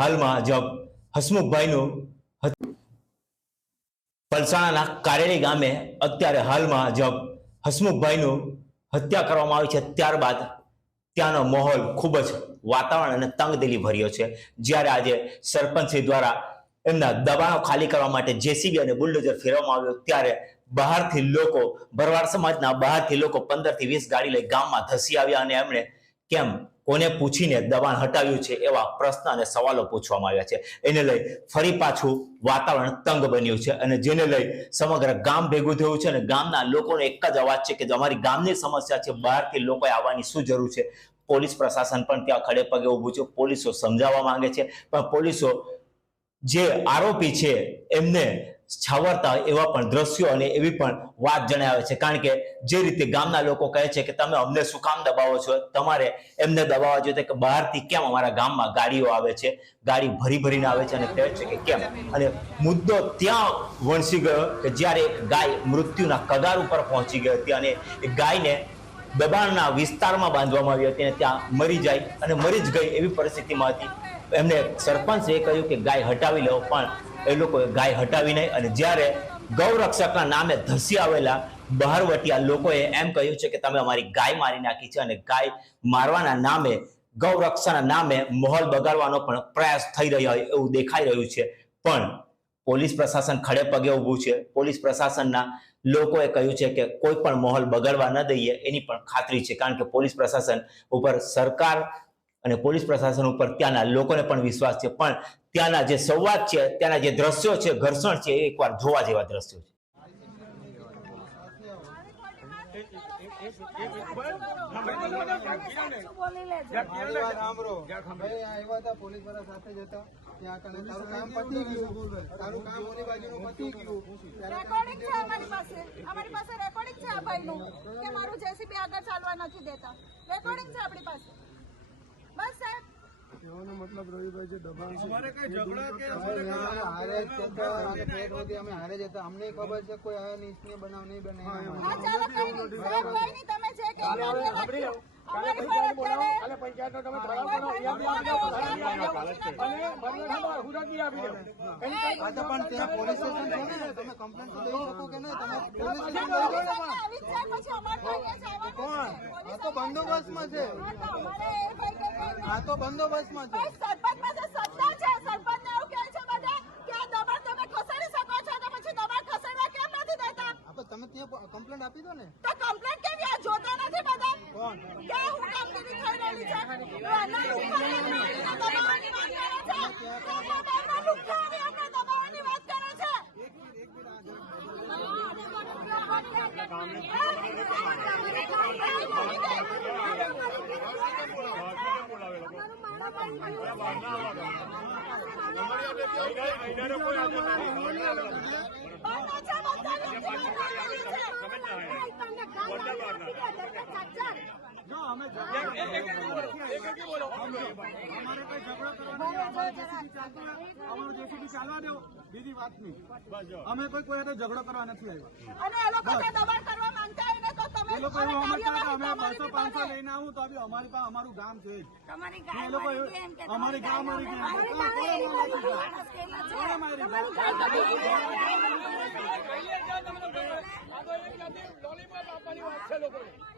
હાલમાં જબ હસમુખભાઈનું પલસાણાના કારેલી ગામે અત્યારે હાલમાં જબ હસમુખભાઈનું હત્યા કરવામાં આવી છે. ત્યારબાદ ત્યાંનો માહોલ ખૂબ જ વાતાવરણ અને તંગદિલી ભર્યો છે. જ્યારે આજે સરપંચશ્રી દ્વારા એમના દબાણો ખાલી કરવા માટે જેસીબી અને બુલડોઝર ફેરવવામાં આવ્યો, ત્યારે બહારથી લોકો, ભરવાડ સમાજના બહારથી લોકો પંદરથી વીસ ગાડી લઈ ગામમાં ધસી આવ્યા અને એમણે કેમ કોને પૂછીને દબાણ હટાવ્યું છે એવા પ્રશ્ન અને સવાલો પૂછવામાં આવ્યા છે. એને લઈ ફરી પાછું વાતાવરણ તંગ બન્યું છે અને જેને લઈ સમગ્ર ગામ ભેગું થયું છે અને ગામના લોકોનો એક જ અવાજ છે કે અમારી ગામની સમસ્યા છે, બહારથી લોકોએ આવવાની શું જરૂર છે? પોલીસ પ્રશાસન પણ ત્યાં ખડે પગે ઊભું છે, પોલીસો સમજાવવા માંગે છે. પણ પોલીસો જે આરોપી છે, એમને છાવરતા એવા પણ દ્રશ્યો અને એવી પણ વાત જણાવે છે. કારણ કે જે રીતે ગામના લોકો કહે છે કે તમે અમને શું કામ દબાવો છો? તમારે એમને દબાવવા જોઈએ કે બહારથી કેમ અમારા ગામમાં ગાડીઓ આવે છે? ગાડી ભરી ભરીને આવે છે અને કહે છે કે કેમ? અને મુદ્દો ત્યાં વણસી ગયો કે જ્યારે એક ગાય મૃત્યુના કગાર ઉપર પહોંચી ગઈ હતી અને એ ગાયને દબાણના વિસ્તારમાં બાંધવામાં આવી હતી અને ત્યાં મરી જાય અને મરી જ ગઈ એવી પરિસ્થિતિમાં હતી. એમને સરપંચે કહ્યું કે ગાય હટાવી લો, પણ એ લોકોએ ગાય હટાવી નહીં. અને જ્યારે ગૌરક્ષકના નામે ધસી આવેલા બહારવટિયા લોકોએ એમ કહ્યું છે કે તમે અમારી ગાય મારી નાખી છે અને ગાય મારવાના નામે ગૌરક્ષાના નામે માહોલ બગાડવાનો પણ પ્રયાસ થઈ રહ્યો હોય એવું દેખાઈ રહ્યું છે. પણ પોલીસ પ્રશાસન ખડે પગે ઊભું છે. પોલીસ પ્રશાસનના લોકોએ કહ્યું છે કે કોઈ પણ માહોલ બગાડવા ન દઈએ, એની પણ ખાતરી છે. કારણ કે પોલીસ પ્રશાસન ઉપર સરકાર અને પોલીસ પ્રશાસન ઉપર ત્યાંના લોકોને પણ વિશ્વાસ છે. પણ ત્યાંના જે સંવાદ છે, ત્યાંના જે દ્રશ્યો છે, ઘર્ષણ છે, એ એકવાર જોવા જેવા દ્રશ્યો છે. આપણી પાસે. બસ સાહેબ. કહેવાનો મતલબ રવિભાઈ જે દબાણ છે અમારે કઈ ઝઘડા કે હારે જ અને પેટ સુધી અમે હારે જતા અમને ખબર છે કોઈ આ નીચની બનાવ નહીં બને. એના માટે. હા ચાલો કઈ નહીં સાહેબ કઈ નહીં તમે જે કે અમારી ફરજ છે ને? આ તો પણ ત્યાં પોલીસ સ્ટેશન છે ને? તમે કમ્પ્લેન તો દઈ શકો કે નહીં? તમે પોલીસ સ્ટેશન દઈ. કોણ? આ તો બંદોબસ્તમાં છે. હા, તો અમારે એ ભાઈ કે કઈ નહીં. આ તો બંદોબસ્તમાં છે ભાઈ, સરપંચ પાસે સત્તા છે સરપંચને એવું કહે છે બધા કે આ દબાણ તમે ખસેડી શકો છો તો પછી દબાણ ખસેડવા કેમ નથી દેતા આપણે કમ્પ્લેન્ટ કમ્પ્લેન આપી દો ને. તો કમ્પ્લેન્ટ કેવી? આ જોતા નથી બધા? કોણ? કે હું કામગીરી થઈ રહેલી છે? આના લુખ્ખાને દબાવવાની વાત કરે છે? બારના છે? બધા બારના છે. અમારું જેસીબી ચાલવા દો બીજી વાત નહીં અમે કોઈ કોઈ ઝઘડો કરવા નથી આવ્યા અને એ લોકો જો દબાણ કરવા માંગતા હોય ને તો તમે એ લોકો અને એવું સમજતા કે અમે કાર્યવાહી બસો પાંચસો લઈને આવું તો બી અમારી પાસે અમારું ગામ છે અમારી ગામ મારી ગેમ તમારી કોણ- ગાય કોણ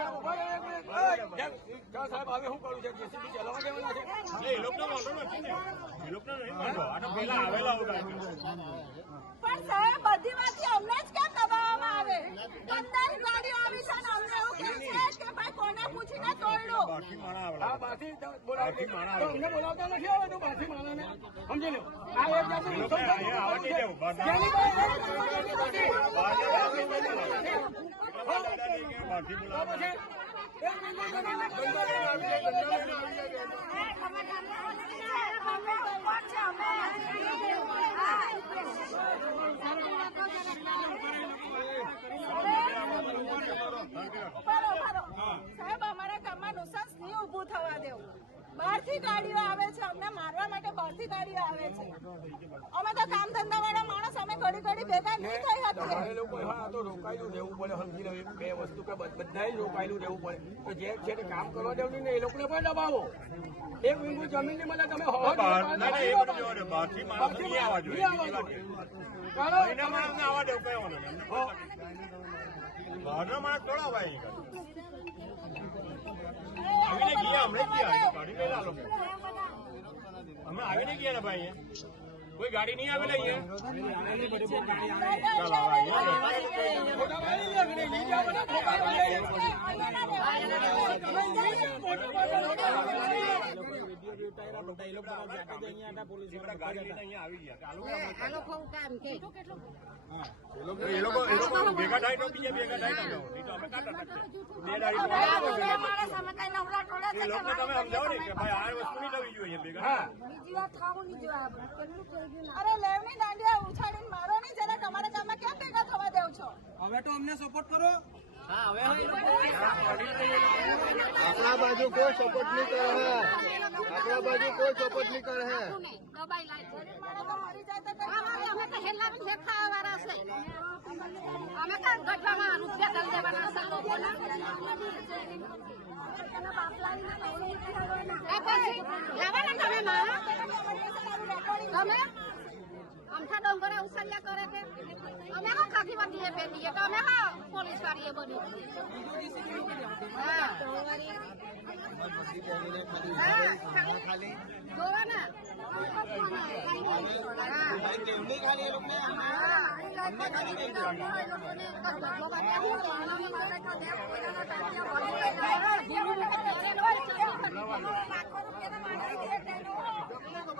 અમારી બધી ગામ? માણસ છે? તો રસ્તે આવીને મૂકે છે. પચાસ ના આપે તમને પચાસ ના આપે માણસ આલો. ગાય માંગી હતી કે કે. અમને દેવો. પણ સાહેબ બધી વાતથી અમને જ કેમ દબાવવામાં આવે પંદર ગાડીઓ આવી છે અમને એવું કહે છે કે ભાઈ કોને પૂછીને તોડ્યું બોલાવતા નથી આવે તો બાકી માણસને સમજી લો આ એક જાતનું ઉભારો, ઉભારો. સાહેબ અમારા કામમાં નુકસાન નહીં ઊભું થવા દેવું. બહારથી ગાડીઓ આવે છે અમને મારવા માટે બહારથી ગાડીઓ આવે છે અમે તો કામ ધંધા વાળા માણસ અમે ઘડી ઘડી ભેગા નહીં થઈ હતી હા તો રોકાયેલું રહેવું પડે સમજી લો બે વસ્તુ કે બધાય રોકાયેલું રહેવું પડે તો જે છે તે કામ કરવા દેવું ને એ લોકોને પણ દબાવો એક વિંગુ જમીનની મને તમે. બહારથી માણસ નહીં આવવા જોઈએ. આવવા દેવું. બહારનો માણસ થોડા આગળ. આવીને ગયા હમણાં ગયા આવીને ગયા ને ભાઈ. કોઈ ગાડી નહીં આવેલી અહીંયા થાય તો બીજા ભેગા થાય એ લોકોને તમે સમજાવો ને કે ભાઈ આ વસ્તુ નહીં થવી જોઈએ ભેગા હા. બીજી વાર થાવું નહીં જોઈએ આપણે. કેટલું થઈ ગયું અરે લેવની દાંડિયા ઉછાળીને મારો નહીં જરા તમારા ગામમાં કેમ ભેગા થવા દેવ છો? હવે તો અમને સપોર્ટ કરો. આપણા બાજુ કોઈ સપોર્ટ નહીં કરે હે. આપણા બાજુ કોઈ સપોર્ટ નહીં કરે હે. દબાઈ લાય. માણસો મરી જાય તો કઈ અમે તો હેલા બી દેખાવા વાળા છે. અમે કાં ગઢવામાં રૂપિયા કરી દેવાના છે લોકોને. તમે? અમથા ડોંગરે ઉછળ્યા કરે છે. અમે કા ખાખી વાતીએ પહેરીએ તો અમે કા પોલીસ વાળીએ બધું હા હા ખાલી. જોવા ને મારી ગયો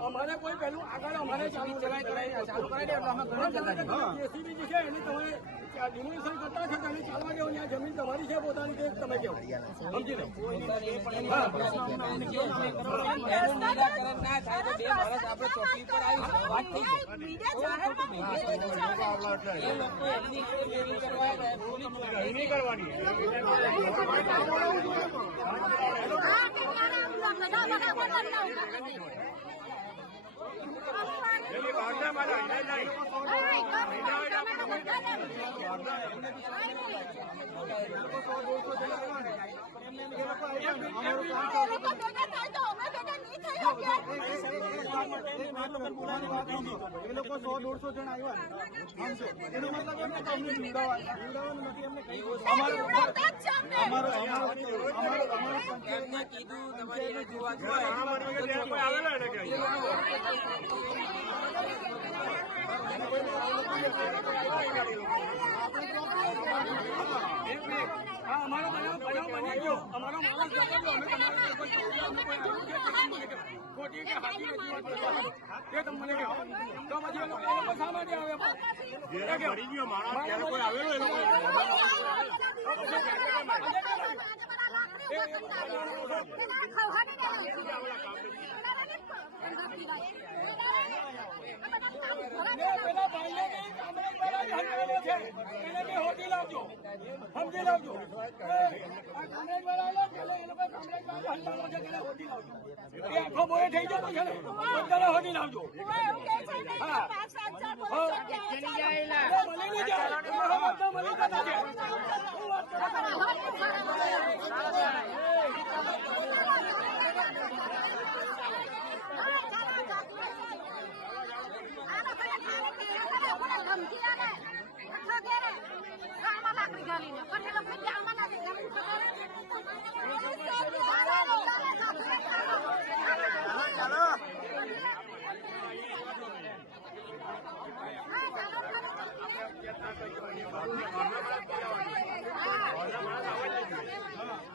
અમારે કોઈ પહેલું. આગળ અમારે ચાલુ ચલાવી કરાવી ચાલુ. જેસીબી જે છે એની તમે ડિમોલિશન કરતા છે તમે ચાલવા દેવો ત્યાં જમીન તમારી છે પોતાની તે તમે કહો સમજી લો. અહીં નહીં કરવાની એટલે બહારના માટે અહીંયા નહીં ભેગા થાય તો અમે ભેગા નહીં થઈ શકીએ એ લોકો સો દોઢસો જણ આવ્યા એનો મતલબ એમ કે અમને નિવડાવવા નિવડાવવાનું નથી એમને કઈ નિવડાવતા જ છે અમને. અમારો અમારો અમારો અમારો પંચાયતમાં આ મળી ગયા અમારો બનાવ બનાવ બની ગયો અમારો માણસ જતો. અમે તમને કહેવાય. ખોટી કે સાચી રજૂઆત કરવાની. તે પછી એ લોકો શા માટે આવે કોઈ આવેલો એ હંગાવેલો છે એને કઈ હોટી લાવજો સમજી લાવજો કામરેજ વાળા એટલે એ લોકો કામરેજ વાળા હંગાવેલો છે એ આખો બોય થઈ જતો છે ને બધાને હોડી લાવજો. અરે મળી જાય બધા મળી જતા છે શું વાત કરો?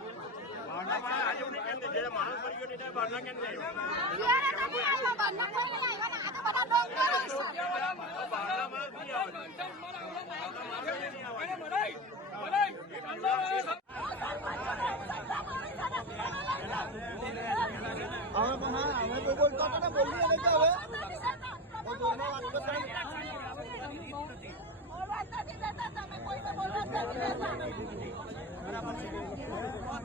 આજે મને કેમ દે જ્યારે માણસ મરી ગયો ત્યારે બહારના કેમ દે બહારના માણસ નહીં આવે અરે મરાઈ મરાઈ અલ્લાહ હવે પણ અમે કોઈ બોલતા હતા ને બોલી અને કે હવે કોઈ. બોલવા નથી દેતા તમે કોઈને બોલવા નથી દેતા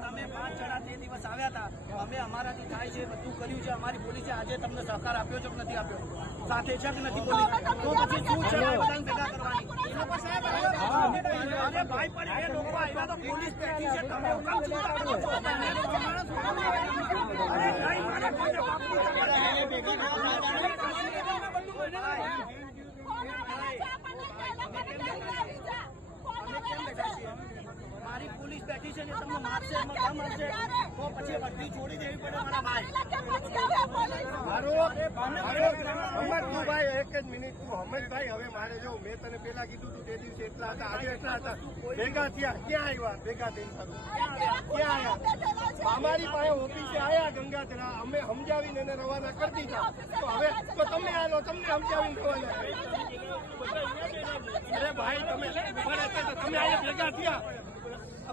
તમે પાંચ જણા તે દિવસ આવ્યા હતા અમે અમારાથી થાય છે બધું કર્યું છે અમારી પોલીસે આજે તમને સહકાર આપ્યો છે કે નથી આપ્યો સાથે છે કે નથી પોલીસ તો પછી શું છે બધાને ભેગા કરવાની એ લોકો સાહેબ આવ્યા. અરે ભાઈ પણ એ લોકો આવ્યા તો પોલીસ બેઠી છે તમે હું કામ કરો છો અરે નહીં મારે કોઈને બાપનું મારી પોલીસ બેઠી છે ને તમને મારશે એમાં મારશે તો પછી બધી છોડી દેવી પડે મારા ભાઈ. એક જ મિનિટ તું હમેશભાઈ હવે મારે જો મેં તને પેલા કીધું તું તે દિવસે એટલા હતા આજે એટલા હતા. ભેગા થયા ક્યાં આવ્યા? ભેગા થઈને ખરું ક્યાં આવ્યા? અમારી પાસે ઓફિસે આયા ગંગાધરા અમે સમજાવીને એને રવાના કરી દીધા. તો હવે તો તમે આલો તમને સમજાવીને રવાના અરે ભાઈ તમે તમે આજે ભેગા થયા.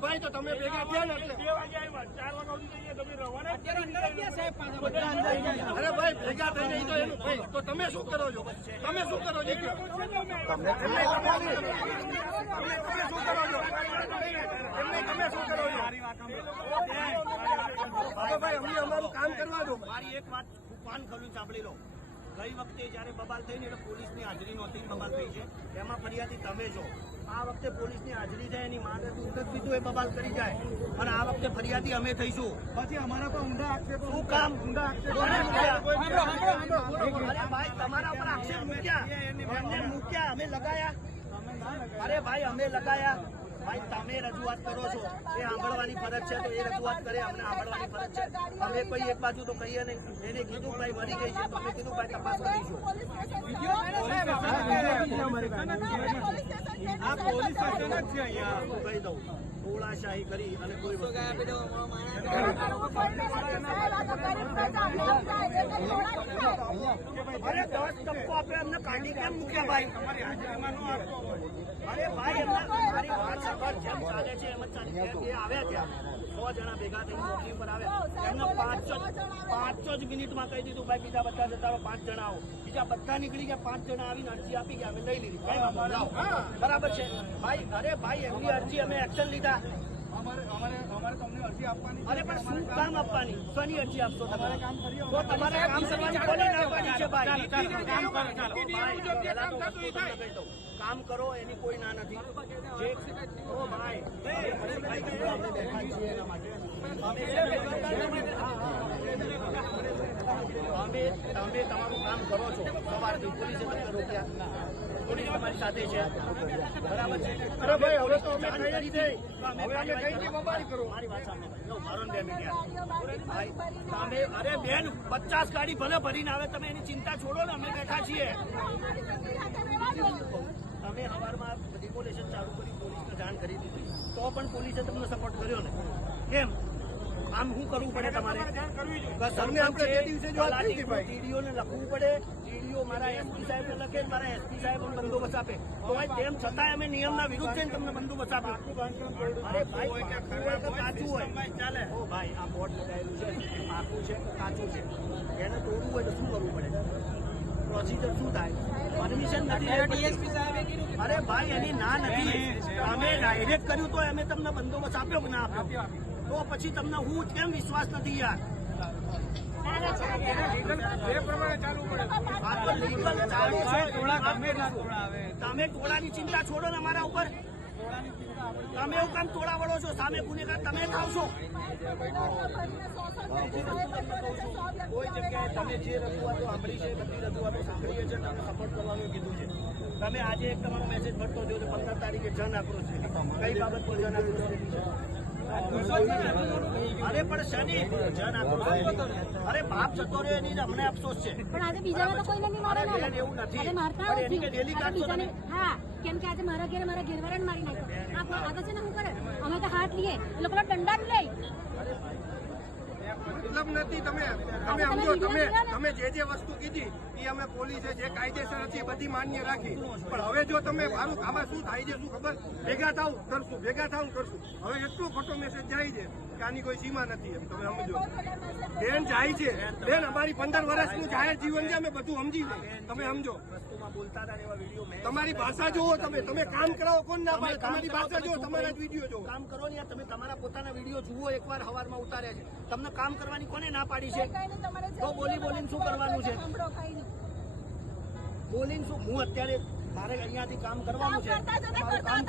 ભાઈ તો તમે ભેગા થયા ને એટલે. બે વાગે આવ્યા ચાર વાગ્યા સુધી તમે રવાના અરે ભાઈ ભેગા થઈને ઈ તો એનું ભાઈ. તો તમે શું કરો છો? તમે શું કરો છો? તમે શું કરો છો? એમને તમે શું કરો છો? હવે ભાઈ અમને અમારું કામ કરવા દો. મારી એક વાત પાન ખોલીને સાંભળી લો. ગઈ વખતે જયારે બબાલ થઈ ને એટલે પોલીસની હાજરી નહોતી બબાલ થઈ છે. એમાં ફરિયાદી તમે છો. આ વખતે પોલીસની હાજરી થાય એની માને ઉઠક બીજું એ બબાલ કરી જાય. અને આ વખતે ફરિયાદી અમે થઈશું. પછી અમારા પર ઊંડા આક્ષેપો શું કામ ઊંડા આક્ષેપો ભાઈ તમારા ઉપર આક્ષેપ મૂક્યા. મૂક્યા અમે લગાયા. અરે ભાઈ અમે લગાયા. ભાઈ તમે રજૂઆત કરો છો. એ સાંભળવાની ફરજ છે તો એ રજૂઆત કરે અમને સાંભળવાની ફરજ છે. અમે કોઈ એક બાજુ તો કહીએ નહીં. એને કીધું ભાઈ મરી ગઈ છે તો અમે કીધું ભાઈ તપાસ કરીશું આ પોલીસ સ્ટેશન જ છે અહીંયા. હું કહી દઉં. ટોળાશાહી કરી અને કોઈ અરે દસ ટપકો આપે એમને કાઢી કેમ મૂક્યા ભાઈ? અરે ભાઈ એમને મારી વાત સાંભળ જેમ ચાલે છે એમ જ ચાલે. એ આવ્યા ત્યાં. છ જણા ભેગા થઈ નોકરી ઉપર આવ્યા. એમને પાંચ જ પાંચ જ મિનિટમાં કહી દીધું ભાઈ બીજા બધા જતા પાંચ જણા આવો. બીજા બધા નીકળી ગયા પાંચ જણા આવીને અરજી આપી ગયા અમે લઈ લીધી કઈ વાંધો લાવો બરાબર છે ભાઈ અરે ભાઈ એમની અરજી અમે એક્શન લીધા અરે પણ શું કામ આપવાની શની અરજી આપશો તમારે કામ કરવાની કોને ના છે ભાઈ ભાઈ, પહેલા તો વસ્તુ તમને કહી દઉં. કામ કરો એની કોઈ ના નથી જે ભાઈ અમે તમે તમારું કામ કરો છો. સવારથી પોલીસે તમને રોક્યા પોલીસ તમારી સાથે છે. બરાબર છે? અરે ભાઈ હવે તો અમે. તો અમે હવે અમે કઈ થી બબારી કરો. મારી વાત સાંભળો. મારો ને બે ભાઈ, તમે અરે બેન પચાસ ગાડી ભલે ભરીને આવે તમે એની ચિંતા છોડો ને અમે બેઠા છીએ. તમે સવારમાં રિપોર્ટેશન ચાલુ કરી પોલીસને જાણ કરી દીધી. તો પણ પોલીસે તમને સપોર્ટ કર્યો ને. કેમ? આમ શું કરવું પડે તમારે તમને આપણે તે દિવસે જો કરી હતી, ભાઈ. ટીડીઓને લખવું પડે ટીડીઓ મારા એસપી સાહેબને લખે મારા એસપી સાહેબ બંદોબસ્ત આપે. તો ભાઈ તેમ છતાં અમે નિયમના વિરુદ્ધ થઈને તમને બંદોબસ્ત આપે અરે ભાઈ કાચું હોય. ચાલે ઓ ભાઈ આ બોર્ડ લગાવેલું છે. પાકું છે કાચું છે. એને તોડવું હોય તો શું કરવું પડે? પ્રોસિજર શું થાય? પરમિશન નથી અરે ભાઈ એની ના નથી. અમે ડાયરેક્ટ કર્યું તો અમે તમને બંદોબસ્ત આપ્યો કે ના આપ્યો. તો પછી તમને હું કેમ વિશ્વાસ નથી યાર? તમે ટોળાની ચિંતા છોડો ને અમારા ઉપર. તમે એવું કામ ટોળા વળો છો સામે ગુનેગાર તમે થાવ છો કોઈ જગ્યાએ તમે જે રજૂઆતો સાંભળી છે બધી રજૂઆતો સાંભળીએ છે તમે સપોર્ટ કરવાનું કીધું છે. તમે આજે એક તમારો મેસેજ ભરતો જો પંદર તારીખે જન આક્રોશ છે. કઈ બાબત પર જન આક્રોશ છે? અરે પણ શનિ? જન આક્રોશ. અરે બાપ જતો રહ્યો એની અમને અફસોસ છે. પણ આજે બીજાને તો કોઈને નહીં મારે એવું નથી. અરે મારતા નથી. કે ડેલી કાઢશો હા કેમ કે આજે મારા ઘેર મારા ઘેરવાળાને મારી નાખ્યો. આ આગળ છે ને હું કરે? અમે તો હાથ લઈએ એ લોકો દંડા જ લે મતલબ નથી તમે તમે સમજો તમે તમે જે જે વસ્તુ કીધી એ અમે પોલીસે જે કાયદેસર હતી બધી માન્ય રાખી. પણ હવે જો તમે મારું આમાં શું થાય છે શું ખબર? ભેગા થાવ કરશું ભેગા થાવ કરશું. હવે એટલો ખોટો મેસેજ જાય છે કે આની કોઈ સીમા નથી એમ તમે સમજો. બેન જાય છે. બેન અમારી પંદર વર્ષનું જાહેર જીવન છે અમે બધું સમજી તમે સમજો. બોલતા હતા એવા વીડિયો મેં તમારી ભાષા જુઓ તમે. તમે કામ કરાવો કોણ ના પાડે તમારી ભાષા જુઓ તમારા જ વીડિયો જુઓ. કામ કરો ને યાર, તમે તમારા પોતાના વીડિયો જુઓ એકવાર હવારમાં ઉતાર્યા છે. તમને કામ કરવાની કોને ના પાડી છે? તો બોલી બોલીને શું કરવાનું છે? બોલીને શું? હું અત્યારે મારે અહીંયાથી કામ કરવાનું છે. કામ મારું કામ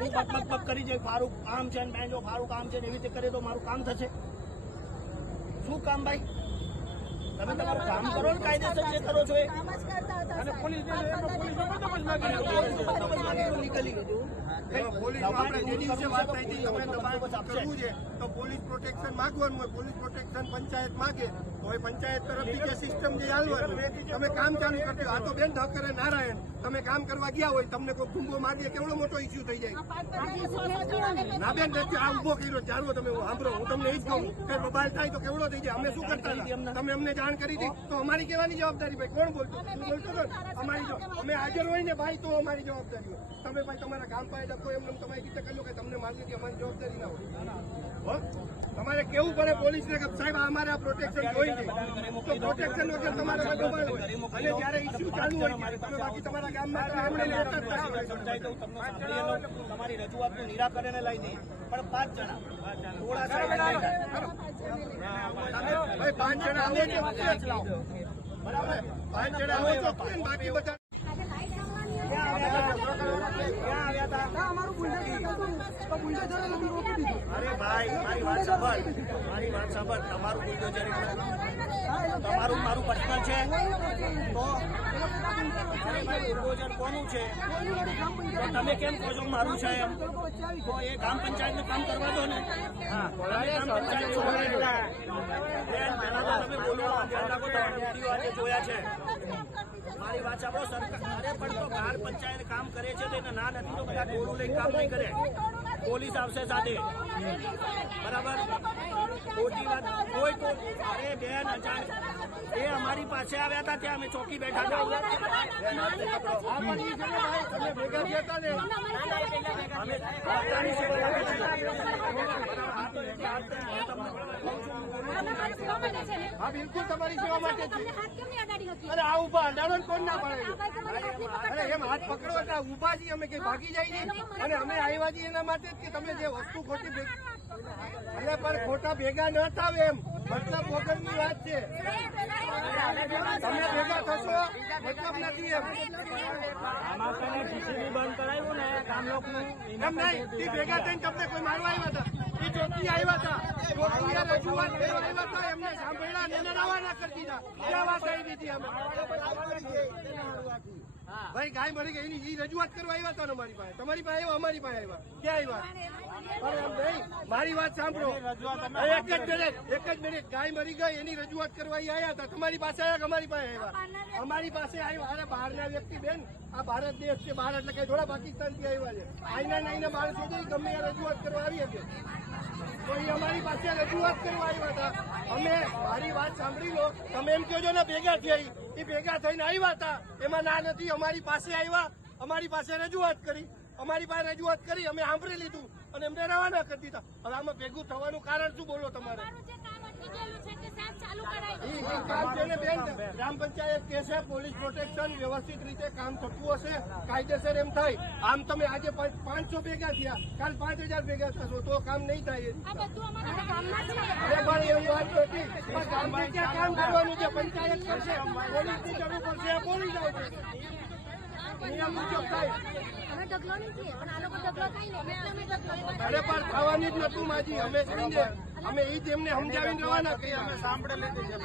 હું બક બક બક કરી જાય ફારૂક આમ છે ને બેન જો ફારૂક આમ છે ને એવી રીતે કરે તો મારું કામ થશે. શું કામ ભાઈ? તમે તમારું કામ કરો ને કાયદેસર જે કરો છો એ. કામ જ કરતા હતા અને પોલીસ પોલીસ પંદર લીગલી તો પોલીસમાં આપણે વાત થઈ હતી તમે કરવું છે તો પોલીસ પ્રોટેક્શન માંગવાનું હોય પોલીસ પ્રોટેક્શન પંચાયત માંગે તો એ પંચાયત તરફથી જે સિસ્ટમ જે હાલવાનું તમે કામ ચાલુ કરજો. આ તો બેન ધક્કરે નારાયણ. તમે કામ કરવા ગયા હોય તમને કોઈ ગુંગો મારીએ કેવડો મોટો ઇસ્યુ થઈ જાય. ના બેન આ ઊભો કર્યો ચાલો તમે સાંભળો હું તમને એ જ કહું કે મોબાઈલ થાય તો કેવડો થઈ જાય અમે શું કરતા તમે અમને જાણ કરી હતી તો અમારી કેવાની જવાબદારી ભાઈ કોણ બોલતો? બોલતો અમારી જો અમે હાજર હોય ને ભાઈ તો અમારી જવાબદારી હોય. તમે ભાઈ તમારા કામ પાસે લખો એમને તમારી રીતે કર્યું કે તમને માગી હતી અમારી જવાબદારી ના હોય. તમારે કેવું પડે પોલીસને કે સાહેબ અમારે આ પ્રોટેક્શન જોઈ છે. તો પ્રોટેક્શન વગર તમારે અને જયારે ઇસ્યુ ચાલુ હોય બાકી તમારા તમારી રજૂઆતનું નિરાકરણ લઈ નહીં પણ પાંચ જણા પાંચ જણા. બરાબર પાંચ જણા બાકી આજે લાઈટ આવવાની હતી. ક્યાં આવ્યા હતા અમારું બુલડોઝર હતું તો બુલડોઝર અમે રોકી દીધું અરે ભાઈ મારી વાત સાંભળ. મારી વાત સાંભળ. તમારું બુલડોઝર એટલે તમારું મારું પર્સનલ છે. તો અરે ભાઈ બુલડોઝર કોનું છે? તો તમે કેમ કહો છો મારું છે એમ? તો એ ગ્રામ પંચાયતનું કામ કરવા દો ને. હા. ગ્રામ પંચાયત પહેલા તો તમે ધ્યાન રાખો વીડિયો આજે જોયા છે. મારી વાત સાંભળો સરકાર અરે પણ તો બાર પંચાયત કામ કરે છે તો એને ના નથી તો બધા ટોળું લઈને કામ નહીં કરે. પોલીસ આવશે સાથે. બરાબર? ખોટી વાત. કોઈ કોઈ અરે બેન અજાણ એ અમારી પાસે આવ્યા હતા ત્યાં અમે ચોકી બેઠા હું બિલકુલ તમારી સેવા માટે અરે આ ઊભા અડાડો કોણ ના પાડે. અરે એમ હાથ પકડો એટલે છીએ અમે કઈ ભાગી જાય અને અમે આવ્યા છીએ એના માટે જ કે તમે જે વસ્તુ ખોટી અરે પણ ખોટા ભેગા ન થાવ એમ. મતલબ વગરની વાત છે. તમે ભેગા થશો, મતલબ નથી એમ. એમ નહીં એ ભેગા થઈને તમને કોઈ મારવા આવ્યા હતા? એ ચોકી આવ્યા હતા. સાંભળ્યા ને રવાના કરી દીધા. વાત આવી હતી અમે ભાઈ ગાય મરી ગઈ એની રજૂઆત કરવા આવ્યા હતા અમારી પાસે? તમારી પાસે આવ્યા અમારી પાસે આવ્યા? ક્યાં આવ્યા? મારી વાત સાંભળો. એક જ મિનિટ એક જ મિનિટ ગાય મરી ગઈ એની રજૂઆત કરવા આવ્યા હતા. તમારી પાસે આવ્યા અમારી પાસે આવ્યા? અમારી પાસે આવ્યા. અરે બહારના વ્યક્તિ બેન આ ભારત દેશ છે બહાર એટલે કઈ થોડા પાકિસ્તાનથી આવ્યા છે. આઈના નાઈને છે ઈ ગમે રજૂઆત કરવા આવી શકે. તો એ અમારી પાસે રજૂઆત કરવા આવ્યા હતા. અમે મારી વાત સાંભળી લો. તમે એમ કહો છો ને ભેગા થઈ. એ ભેગા થઈને આવ્યા હતા. એમાં ના નથી, અમારી પાસે આવ્યા. અમારી પાસે રજૂઆત કરી. અમારી પાસે રજૂઆત કરી, અમે સાંભળી લીધું. અને એમને રવાના કરી દીધા. હવે આમાં ભેગું થવાનું કારણ શું બોલો તમારે? ગ્રામ પંચાયત કે છે પોલીસ પ્રોટેક્શન વ્યવસ્થિત રીતે કામ થતું હશે કાયદેસર એમ થાય. આમ તમે આજે પાંચસો ભેગા થયા કાલ પાંચ હજાર ભેગા થશો તો કામ નહીં થાય. એ આ બધું અમારા ગામમાં જ છે. અરે પણ એવું વાત નથી. પણ ગામમાં ક્યાં કામ કરવાનું છે પંચાયત કરશે. પોલીસની જરૂર પડશે પોલીસ આવશે અરે પણ થવાની જ નતું માજી અમે અમે એ તેમને એમને સમજાવીને રવાના કર્યા. અમે સાંભળે લીધી છે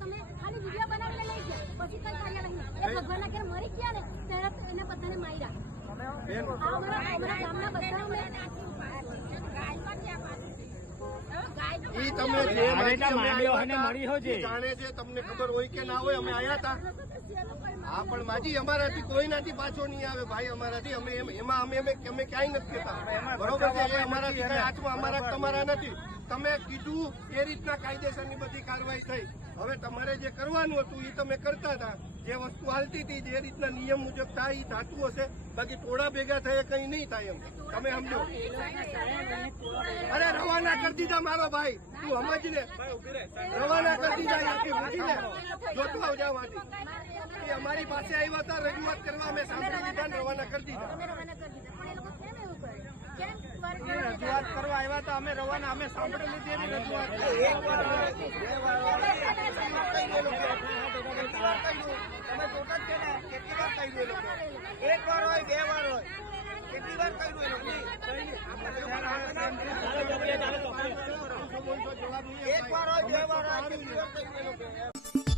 તમે ખાલી વીડિયો બનાવીને લઈ ગયા. પછી કઈ કાર્ય નહીં એ ભગવાનના ઘેર મરી ગયા ને ત્યારે એને બધાને માર્યા આ અમારા અમારા ગામના બધાને ઈ તમે જે માજી અમે આવ્યા હતા, ઈ જાણે છે તમને ખબર હોય કે ના હોય અમે આયા હતા. હા પણ માજી અમારાથી કોઈનાથી પાછો નહીં આવે ભાઈ અમારાથી અમે એમ- એમાં અમે અમે અમે ક્યાંય નથી કહેતા. બરોબર છે? એ અમારાથી કઈ હાથમાં અમારા તમારા નથી. તમે કીધું એ રીતના કાયદેસરની બધી કાર્યવાહી થઈ. હવે તમારે જે કરવાનું હતું એ તમે કરતા હતા. જે વસ્તુ હાલતી હતી જે રીતના નિયમ મુજબ થાય એ થતું હશે. બાકી ટોળા ભેગા થયે કઈ નહીં થાય એમ. તમે સમજો. અરે રવાના કરી દીધા મારો ભાઈ. તું સમજ ને રવાના કરી દીધા અહીંયાથી મૂકીને જોતો આવ જવાથી એ અમારી પાસે આવ્યા હતા રજૂઆત કરવા અમે સાંભળી વિધાન રવાના કરી દીધા? રજૂઆત કરવા આવ્યા હતા અમે રવાના અમે સાંભળી લીધી એની રજૂઆત. એક વાર હોય બે વાર હોય. કેટલી વાર કર્યું એક વાર હોય બે વાર હોય કેટલી વાર કર્યું એ લોકો?